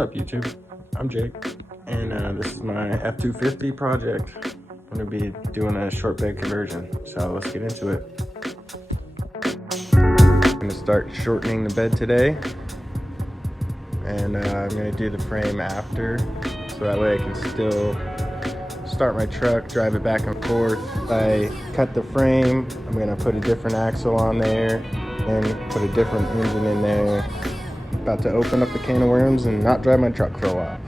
up, YouTube? I'm Jake, and this is my f-250 project. I'm gonna be doing a short bed conversion, so let's get into it. I'm gonna start shortening the bed today, and I'm gonna do the frame after, so that way I can still start my truck, drive it back and forth. I cut the frame, I'm gonna put a different axle on there, and put a different engine in there. About to open up a can of worms and not drive my truck for a while.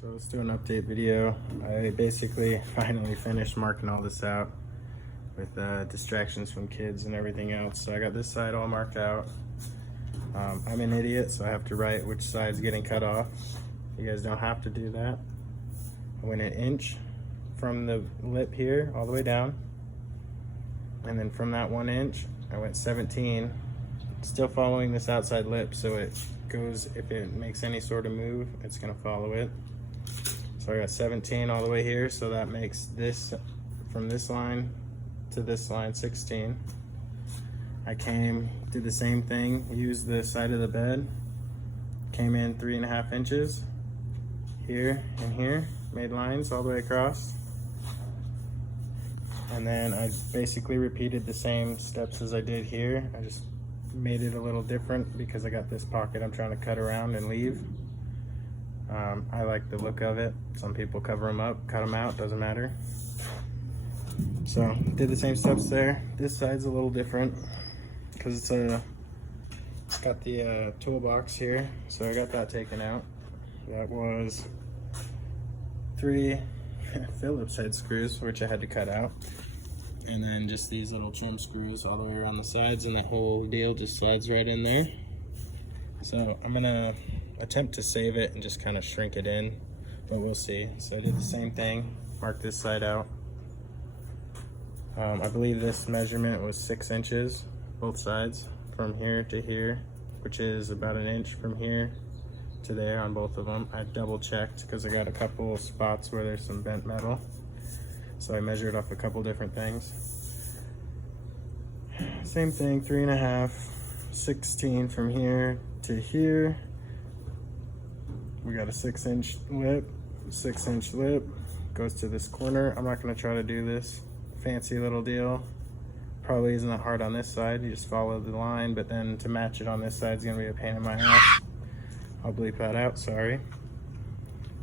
So let's do an update video. I basically finally finished marking all this out with distractions from kids and everything else. So I got this side all marked out. I'm an idiot, so I have to write which side's getting cut off. You guys don't have to do that. I went 1 inch from the lip here all the way down. And then from that 1 inch, I went 17, still following this outside lip, so it goes, if it makes any sort of move, it's gonna follow it. So I got 17 all the way here, so that makes this, from this line to this line, 16. I did the same thing, used the side of the bed, came in 3.5 inches, here and here, made lines all the way across. And then I basically repeated the same steps as I did here. I just made it a little different because I got this pocket I'm trying to cut around and leave. I like the look of it. Some people cover them up, cut them out, doesn't matter. So did the same steps there. This side's a little different because it's got the toolbox here. So I got that taken out. That was 3 Phillips head screws, which I had to cut out. And then just these little trim screws all the way around the sides, and that whole deal just slides right in there. So I'm gonna attempt to save it and just kind of shrink it in, but we'll see. So I did the same thing, marked this side out. I believe this measurement was 6 inches, both sides, from here to here, which is about 1 inch from here to there on both of them. I double checked because I got a couple of spots where there's some bent metal. So I measured off a couple different things. Same thing, 3.5, 16 from here to here. We got a 6-inch lip, 6-inch lip, goes to this corner. I'm not gonna try to do this fancy little deal. Probably isn't that hard on this side, you just follow the line, but then to match it on this side is gonna be a pain in my ass. I'll bleep that out, sorry.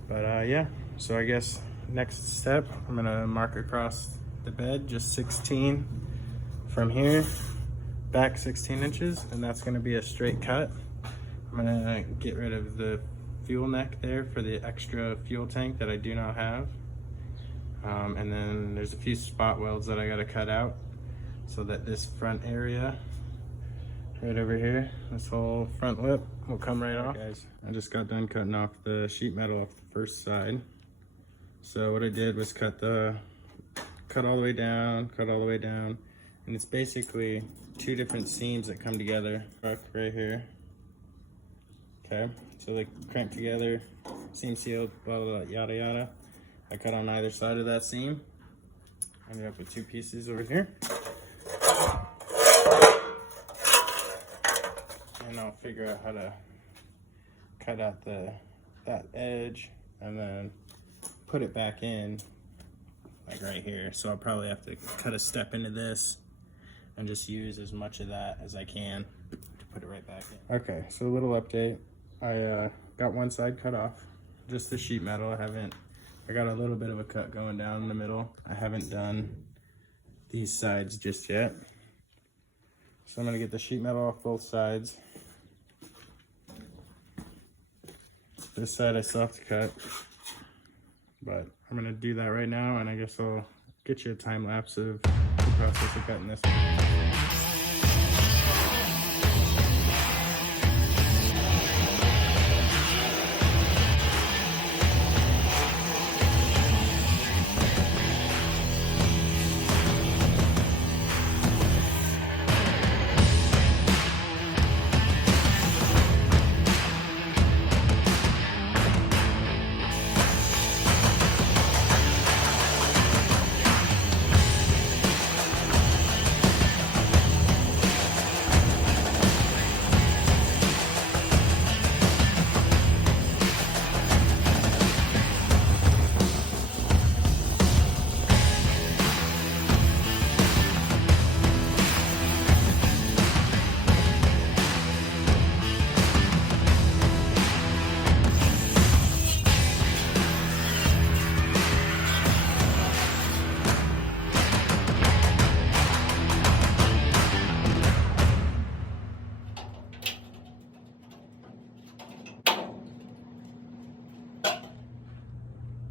But yeah, so I guess next step, I'm gonna mark across the bed, just 16 from here, back 16 inches, and that's gonna be a straight cut. I'm gonna get rid of the fuel neck there for the extra fuel tank that I do not have. And then there's a few spot welds that I gotta cut out so that this front area right over here, this whole front lip will come right off. Guys, I just got done cutting off the sheet metal off the first side. So what I did was cut all the way down, and it's basically two different seams that come together right here. Okay, so they crank together, seam sealed, blah, blah, blah, yada, yada. I cut on either side of that seam. Ended up with two pieces over here. And I'll figure out how to cut out that edge and then put it back in like right here. So I'll probably have to cut a step into this and just use as much of that as I can to put it right back in. Okay, so a little update. I got one side cut off, just the sheet metal. I got a little bit of a cut going down in the middle. I haven't done these sides just yet. So I'm gonna get the sheet metal off both sides. This side I still have to cut, but I'm gonna do that right now, and I guess I'll get you a time lapse of the process of cutting this one.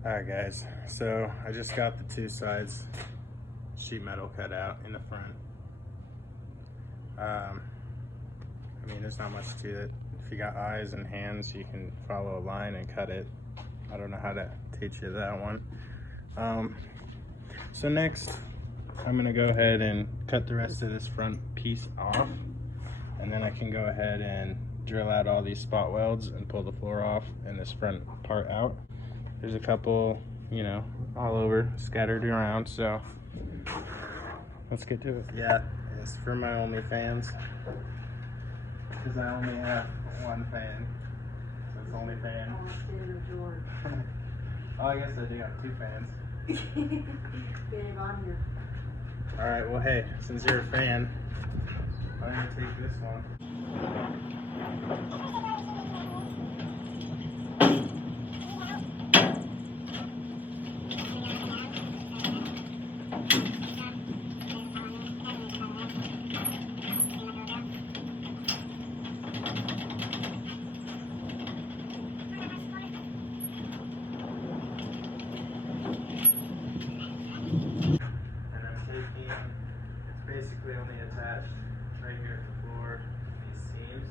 Alright guys, so I just got the two sides sheet metal cut out in the front. I mean, there's not much to it. If you got eyes and hands, you can follow a line and cut it. I don't know how to teach you that one. So next, I'm gonna go ahead and cut the rest of this front piece off, and then I can go ahead and drill out all these spot welds and pull the floor off and this front part out. There's a couple, you know, all over, scattered around, so let's get to it. Yeah, it's for my OnlyFans, because I only have one fan, so it's OnlyFan. Oh, I guess I do have two fans. Get it on here. Alright, well hey, since you're a fan, I'm gonna take this one. Basically only attached right here at the floor, these seams.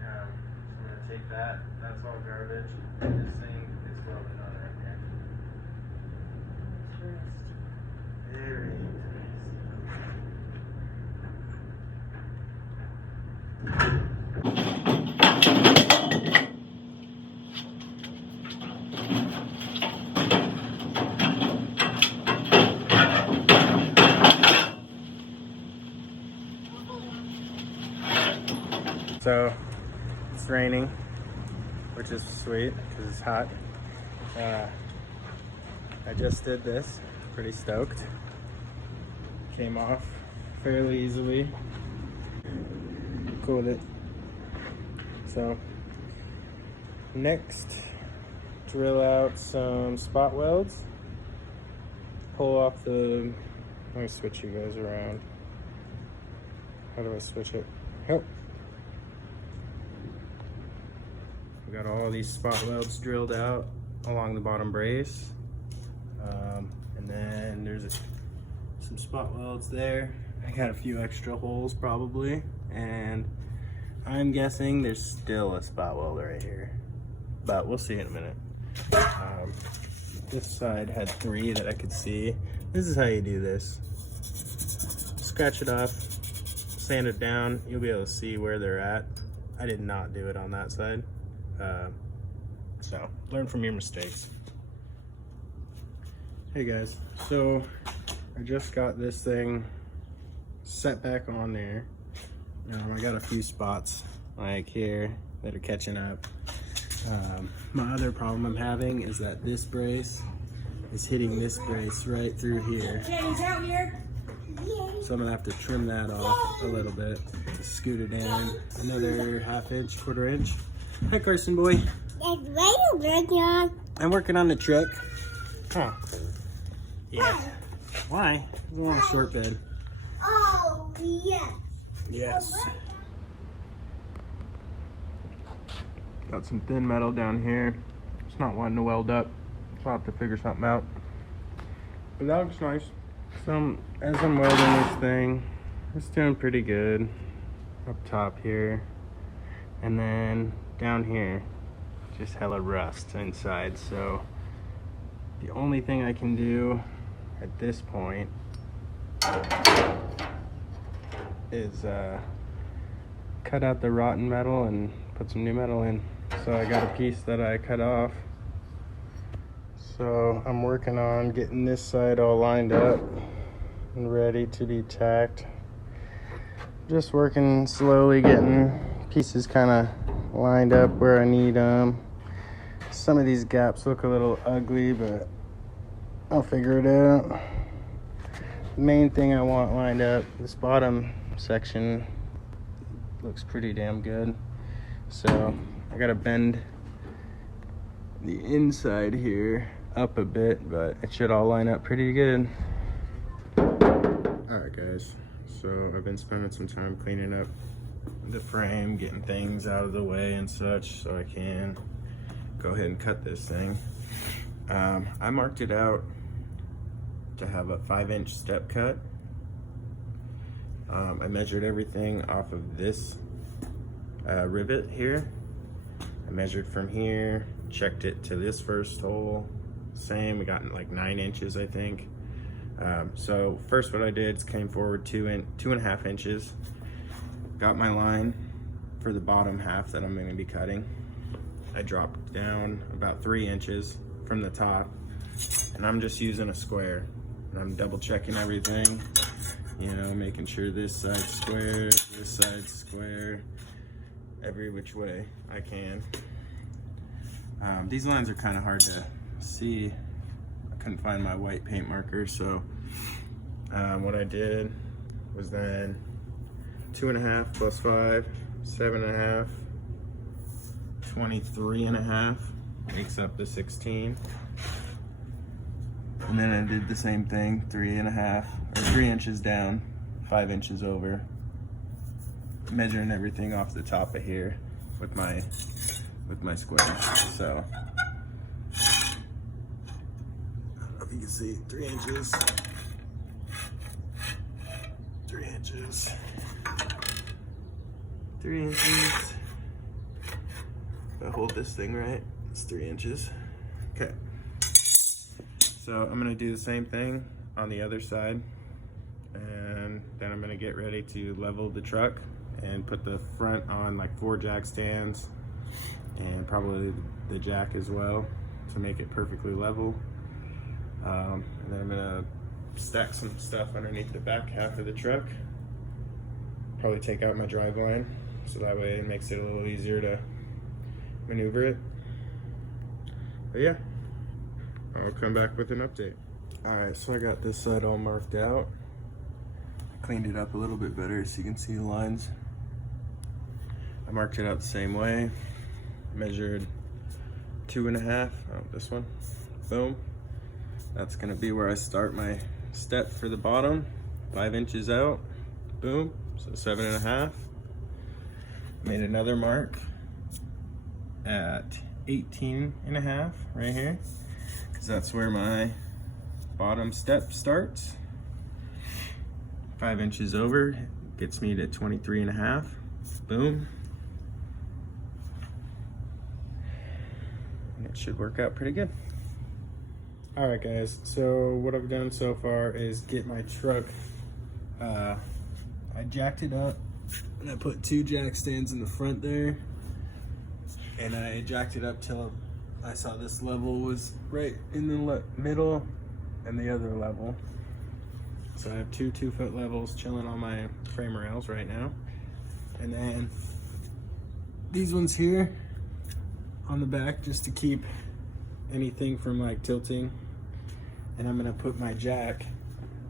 So I'm going to take that, that's all garbage, and this thing is welded on right here. Very So it's raining, which is sweet because it's hot. I just did this, pretty stoked. Came off fairly easily. Cool with it. So next, drill out some spot welds. Pull off the, let me switch you guys around. How do I switch it? Yep. We got all these spot welds drilled out along the bottom brace. And then there's some spot welds there. I got a few extra holes probably. And I'm guessing there's still a spot weld right here. But we'll see in a minute. This side had 3 that I could see. This is how you do this. Scratch it off, sanded down, you'll be able to see where they're at. I did not do it on that side. So learn from your mistakes. Hey guys, so I just got this thing set back on there. I got a few spots like here that are catching up. My other problem I'm having is that this brace is hitting this brace right through here. So I'm gonna have to trim that off a little bit to scoot it in. Another 1/2 inch, 1/4 inch. Hi Carson boy. I'm working on the truck. Huh. Yeah. Why? I want a short bed. Oh, yes. Yes. Got some thin metal down here. It's not wanting to weld up, so I'll have to figure something out. But that looks nice. So as I'm welding this thing, it's doing pretty good up top here. And then down here, just hella rust inside. So the only thing I can do at this point is cut out the rotten metal and put some new metal in. So I got a piece that I cut off. So I'm working on getting this side all lined up and ready to be tacked. Just working slowly, getting pieces kind of lined up where I need them. Some of these gaps look a little ugly, but I'll figure it out. The main thing I want lined up, this bottom section looks pretty damn good. So I gotta bend the inside here up a bit, but it should all line up pretty good. All right guys, so I've been spending some time cleaning up the frame, getting things out of the way and such so I can go ahead and cut this thing. I marked it out to have a 5-inch step cut. I measured everything off of this rivet here. I measured from here, checked it to this first hole. Same, we got like 9 inches, I think. So first what I did is came forward 2.5 inches. Got my line for the bottom half that I'm gonna be cutting. I dropped down about 3 inches from the top, and I'm just using a square. And I'm double checking everything, you know, making sure this side's square, this side's square, every which way I can. These lines are kind of hard to see. I couldn't find my white paint marker, so what I did was then 2.5 plus 5, 7.5, 23.5 makes up the 16. And then I did the same thing, 3.5 or 3 inches down, 5 inches over, measuring everything off the top of here with my square. So I don't know if you can see, 3 inches, 3 inches, 3 inches. If I hold this thing right, it's 3 inches. Okay. So I'm gonna do the same thing on the other side, and then I'm gonna get ready to level the truck and put the front on like 4 jack stands and probably the jack as well to make it perfectly level. And then I'm gonna stack some stuff underneath the back half of the truck. Probably take out my drive line so that way it makes it a little easier to maneuver it. But yeah, I'll come back with an update. All right, so I got this side all marked out. I cleaned it up a little bit better so you can see the lines. I marked it out the same way. Measured 2.5, this one, boom. That's gonna be where I start my step for the bottom. 5 inches out, boom, so 7.5. Made another mark at 18.5 right here, because that's where my bottom step starts. 5 inches over gets me to 23.5, boom. And it should work out pretty good. All right guys, so what I've done so far is get my truck I jacked it up and I put 2 jack stands in the front there, and I jacked it up till I saw this level was right in the middle and the other level. So I have 2 2-foot levels chilling on my frame rails right now. And then these ones here on the back just to keep anything from like tilting. And I'm gonna put my jack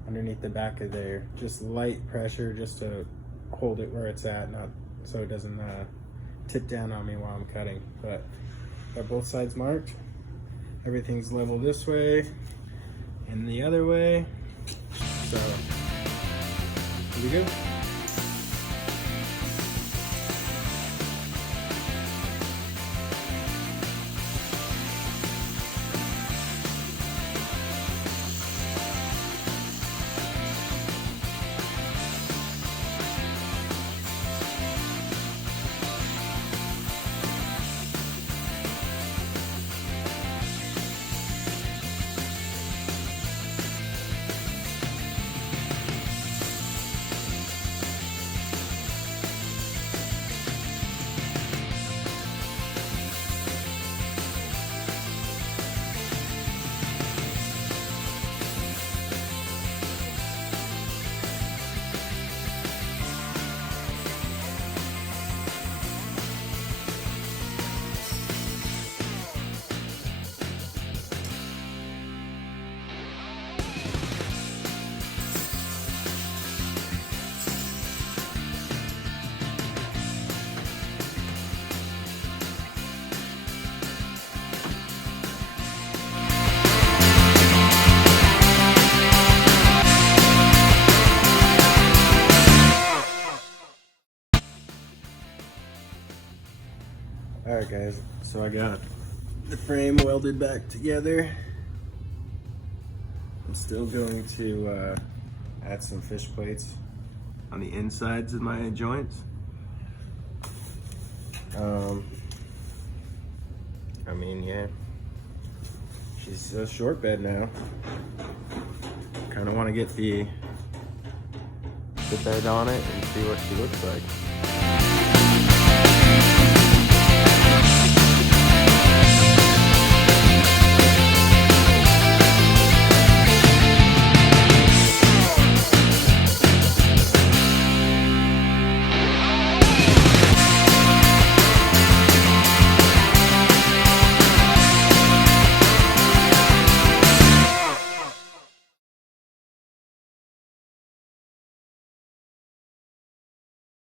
underneath the back of there, just light pressure just to hold it where it's at, not so it doesn't tip down on me while I'm cutting. But got both sides marked. Everything's level this way and the other way. So here we go. Alright guys, so I got the frame welded back together. I'm still going to add some fish plates on the insides of my joints. I mean, yeah, she's a short bed now. Kind of want to get the bed on it and see what she looks like.